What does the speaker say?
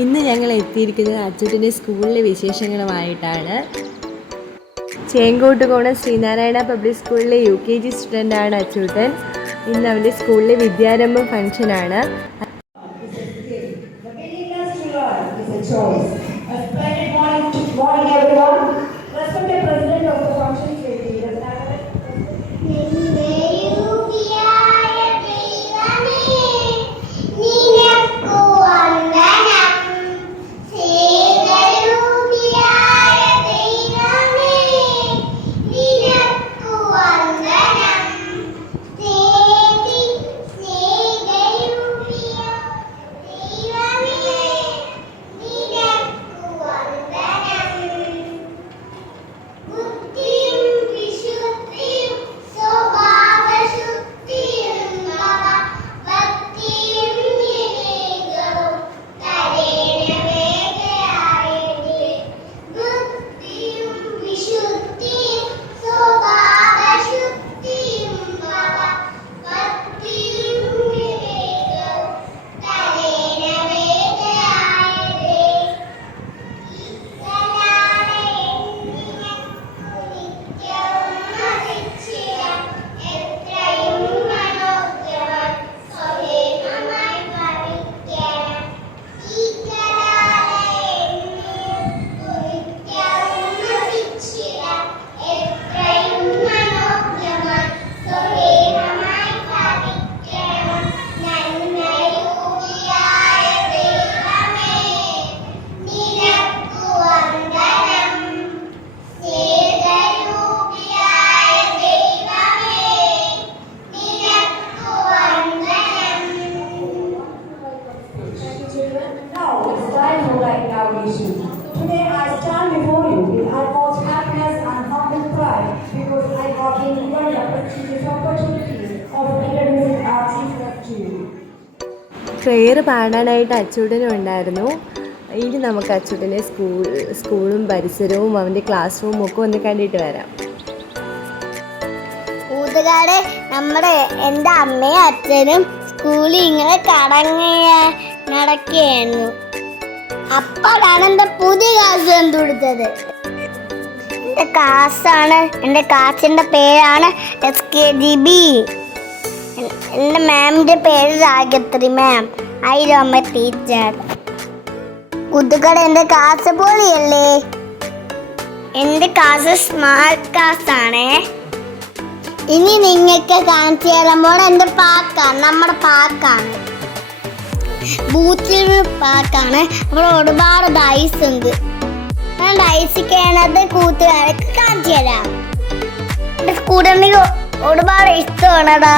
ഇന്ന് ഞങ്ങൾ എത്തിയിരിക്കുന്നത് അച്ചൂട്ടിൻ്റെ സ്കൂളിലെ വിശേഷങ്ങളുമായിട്ടാണ്. ചേങ്കോട്ടുകോണം ശ്രീനാരായണ പബ്ലിക് സ്കൂളിലെ UKG സ്റ്റുഡൻ്റാണ് അച്ചൂട്ടൻ. ഇന്ന് അവൻ്റെ സ്കൂളിലെ വിദ്യാരംഭം ഫംഗ്ഷനാണ്. Today I stand before you with utmost happiness and humble pride because I have been given the prestigious opportunity of introducing our chief guest to you. Prayer പാടാനായിട്ട് അച്ചൂട്ടനും ഉണ്ടായിരുന്നു. ഇനി നമുക്ക് അച്ചൂട്ടൻ്റെ സ്കൂളും പരിസരവും അവൻ്റെ ക്ലാസ് റൂമും ഒക്കെ ഒന്ന് കണ്ടിട്ട് വരാം. കൂട്ടുകാരെ, എൻ്റെ അമ്മയും അച്ഛനും സ്കൂളിൽ ഇങ്ങനെ നടക്കുകയായിരുന്നു. അപ്പോഴാണ് എൻ്റെ പുതിയ ക്ലാസ് കണ്ടുപിടിച്ചത്. എൻ്റെ ക്ലാസ്സിൻ്റെ പേരാണ് SKGB. എൻ്റെ മാമിൻ്റെ പേര് രാഗത്രി ma'am. I love my teacher. കൂട്ടുകാരെ, എൻ്റെ ക്ലാസ് പൊളിയല്ലേ? എൻ്റെ ക്ലാസ് സ്മാർട്ട് ക്ലാസ് ആണേ. ഇനി നിങ്ങൾക്ക് കാണിച്ചു തരുമ്പോൾ എൻ്റെ നമ്മുടെ പാർക്കാണ്. ബൂത്തിൽ പാർക്കാണ്. അവിടെ ഒരുപാട് ഐസ് ഉണ്ട്. ഞാൻ ഐസ് കാണാതെ കൂട്ടുകാർക്ക് കാണിച്ചു തരാം. എൻ്റെ സ്കൂളിൽ ഒരുപാട് ഇഷ്ടമാണടാ.